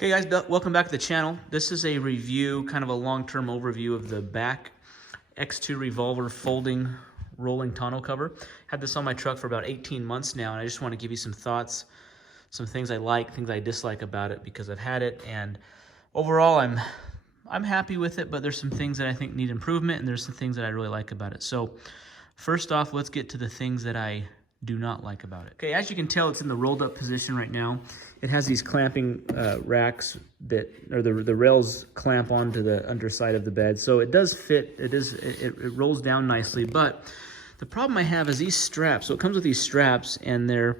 Okay guys, welcome back to the channel. This is a review, kind of a long-term overview of the Bak X2 Revolver folding rolling tonneau cover. Had this on my truck for about 18 months now, and I just want to give you some thoughts, some things I like, things I dislike about it because I've had it, and overall I'm happy with it, but there's some things that I think need improvement, and there's some things that I really like about it. So first off, let's get to the things that I do not like about it. Okay, as you can tell, it's in the rolled up position right now. It has these clamping racks that, or the rails clamp onto the underside of the bed. So it does fit, it rolls down nicely, but the problem I have is these straps. So it comes with these straps, and they're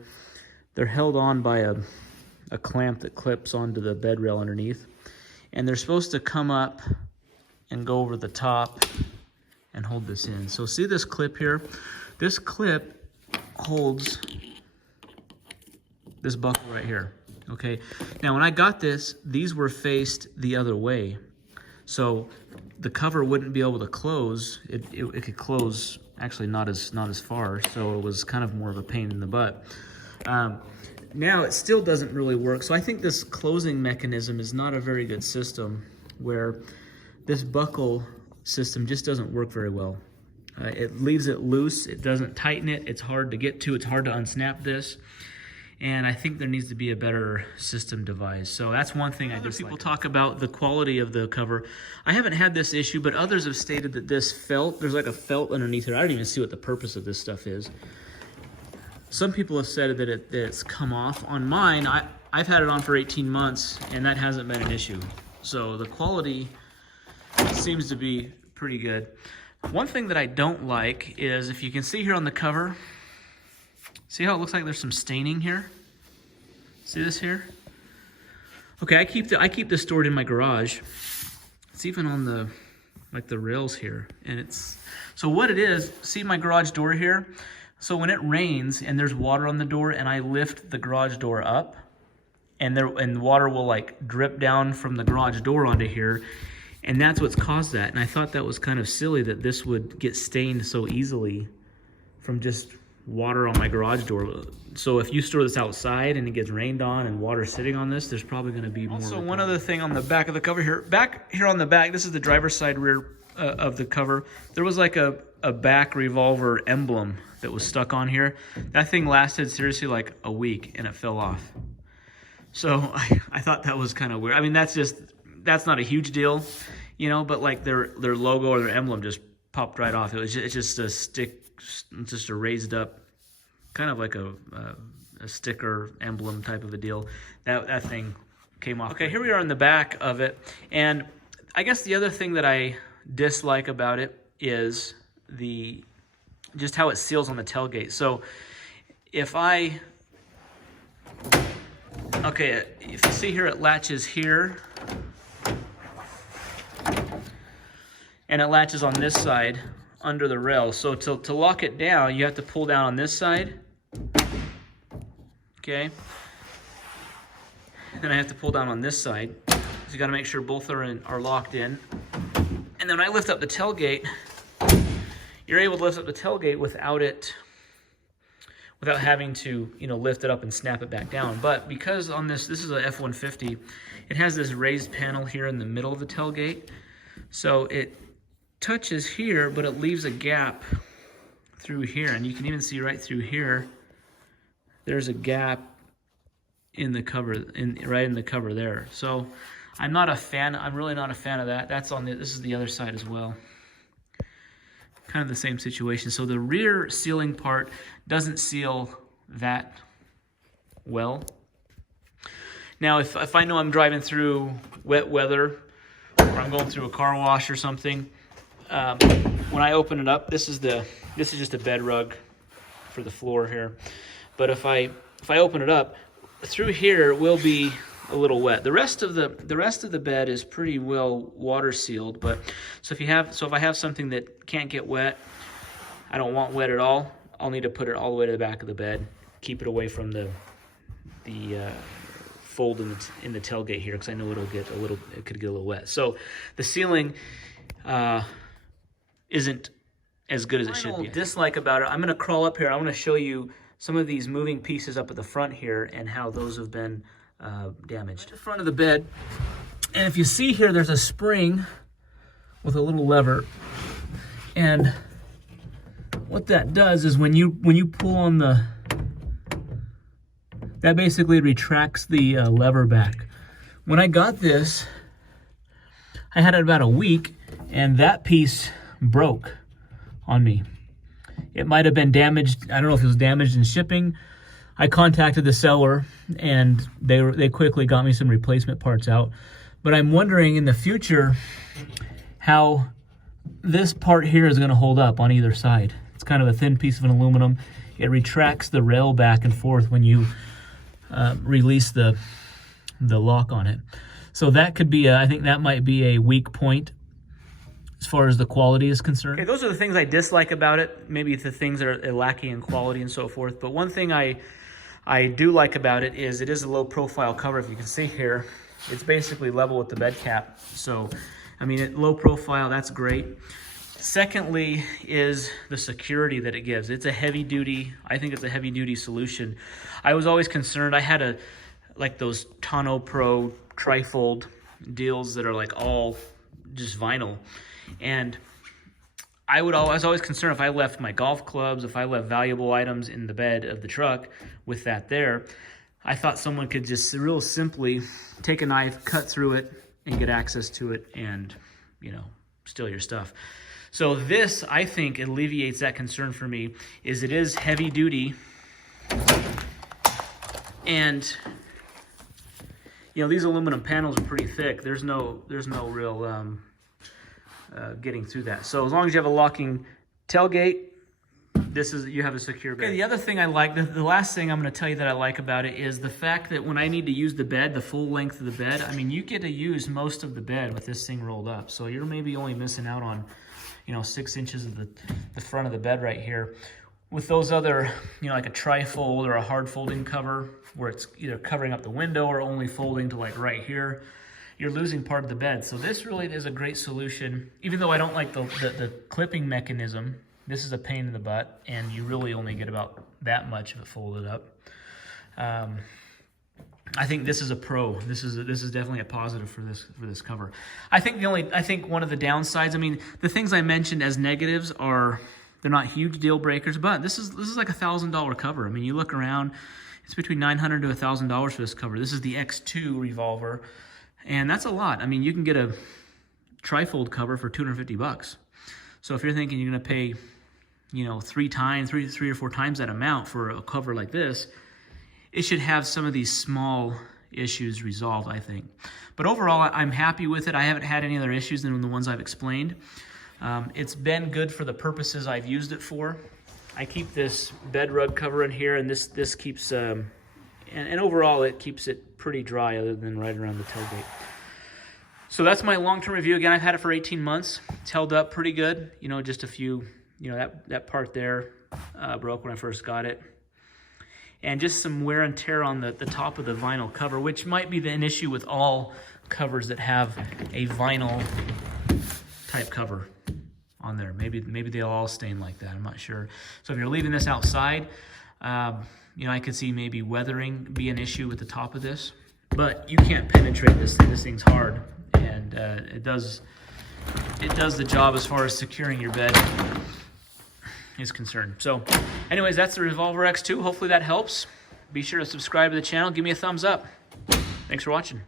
held on by a clamp that clips onto the bed rail underneath. And they're supposed to come up and go over the top and hold this in. So see this clip here? This clip holds this buckle right here. Okay, now when I got this, these were faced the other way, so the cover wouldn't be able to close. It could close actually not as far, so it was kind of more of a pain in the butt. Now it still doesn't really work, so I think this closing mechanism is not a very good system, where this buckle system just doesn't work very well. It leaves it loose, it doesn't tighten it, it's hard to get to, it's hard to unsnap this, and I think there needs to be a better system devised. So that's one thing I dislike. Other people talk about the quality of the cover. I haven't had this issue, but others have stated that this felt, there's like a felt underneath it. I don't even see what the purpose of this stuff is. Some people have said that it's come off. On mine, I've had it on for 18 months, and that hasn't been an issue. So the quality seems to be pretty good. One thing that I don't like is, if you can see here on the cover, see how it looks like there's some staining here? See this here? Okay, I keep this stored in my garage. It's even on the rails here, and so what it is, see my garage door here? So when it rains and there's water on the door, and I lift the garage door up, and water will like drip down from the garage door onto here. And that's what's caused that. And I thought that was kind of silly that this would get stained so easily from just water on my garage door. So if you store this outside and it gets rained on and water sitting on this, there's probably going to be more. Also, one other thing on the back of the cover here. Back here on the back, this is the driver's side rear of the cover. There was like a Bak Revolver emblem that was stuck on here. That thing lasted seriously like a week, and it fell off. So I thought that was kind of weird. I mean, that's not a huge deal, you know, but like their logo or their emblem just popped right off. It's just a stick, just a raised up, kind of like a sticker emblem type of a deal. That thing came off. Okay, here we are in the back of it, and I guess the other thing that I dislike about it is just how it seals on the tailgate. So if you see here, it latches here, and it latches on this side under the rail. So to lock it down, you have to pull down on this side, okay? And then I have to pull down on this side. So you got to make sure both are locked in. And then when I lift up the tailgate, you're able to lift up the tailgate without having to, you know, lift it up and snap it back down. But because on this is a F-150, it has this raised panel here in the middle of the tailgate. So it touches here, but it leaves a gap through here. And you can even see right through here, there's a gap in the cover, right in the cover there. So I'm really not a fan of that. This is the other side as well. Kind of the same situation. So the rear sealing part doesn't seal that well. Now, if I know I'm driving through wet weather, or I'm going through a car wash or something, when I open it up, this is just a bed rug for the floor here. But if I open it up, through here will be a little wet. The rest of the bed is pretty well water sealed, but if I have something that can't get wet, I don't want wet at all, I'll need to put it all the way to the back of the bed, keep it away from the fold in the tailgate here, because I know it could get a little wet. So the sealing isn't as good as it should be. Dislike about it, I'm going to crawl up here. I want to show you some of these moving pieces up at the front here and how those have been damaged. The front of the bed, and if you see here, there's a spring with a little lever, and what that does is when you pull on that basically retracts the lever back. When I got this, I had it about a week, and that piece broke on me. It might have been damaged. I don't know if it was damaged in shipping. I contacted the seller, and they quickly got me some replacement parts out. But I'm wondering in the future how this part here is going to hold up on either side. It's kind of a thin piece of an aluminum. It retracts the rail back and forth when you release the lock on it. So that could be, I think that might be a weak point as far as the quality is concerned. Okay, those are the things I dislike about it. Maybe the things that are lacking in quality and so forth. But one thing I do like about it is a low profile cover. If you can see here, it's basically level with the bed cap. So, I mean, low profile, that's great. Secondly is the security that it gives. It's a heavy duty, I think it's a heavy duty solution. I was always concerned, I had like those Tonneau Pro trifold deals that are like all just vinyl. And I was always concerned if I left my golf clubs, if I left valuable items in the bed of the truck with that there, I thought someone could just real simply take a knife, cut through it, and get access to it and, you know, steal your stuff. So this, I think, alleviates that concern for me, is it is heavy duty. And, you know, these aluminum panels are pretty thick. There's no real getting through that. So as long as you have a locking tailgate, you have a secure bed. Okay, the other thing I like, the last thing I'm going to tell you that I like about it is the fact that when I need to use the bed, the full length of the bed, I mean, you get to use most of the bed with this thing rolled up. So you're maybe only missing out on, you know, 6 inches of the front of the bed right here. With those other, you know, like a tri-fold or a hard folding cover where it's either covering up the window or only folding to like right here, you're losing part of the bed. So this really is a great solution. Even though I don't like the clipping mechanism, this is a pain in the butt, and you really only get about that much of it folded up. I think this is a pro. This is definitely a positive for this cover. I think one of the downsides, I mean, the things I mentioned as negatives are, they're not huge deal breakers, but this is like $1,000 cover. I mean, you look around, it's between $900 to $1,000 for this cover. This is the X2 revolver, and that's a lot. I mean, you can get a trifold cover for $250. So if you're thinking you're going to pay, you know, three or four times that amount for a cover like this, it should have some of these small issues resolved, I think. But overall, I'm happy with it. I haven't had any other issues than the ones I've explained. It's been good for the purposes I've used it for. I keep this bed rug cover in here, and this keeps, and overall it keeps it pretty dry other than right around the tailgate. So that's my long-term review. Again, I've had it for 18 months. It's held up pretty good. You know, just a few, you know, that part there broke when I first got it. And just some wear and tear on the top of the vinyl cover, which might be an issue with all covers that have a vinyl type cover on there. Maybe they'll all stain like that, I'm not sure. So if you're leaving this outside, you know, I could see maybe weathering be an issue with the top of this, but you can't penetrate this thing. This thing's hard, and it does the job as far as securing your bed is concerned. So anyways, that's the Revolver X2. Hopefully that helps. Be sure to subscribe to the channel. Give me a thumbs up. Thanks for watching.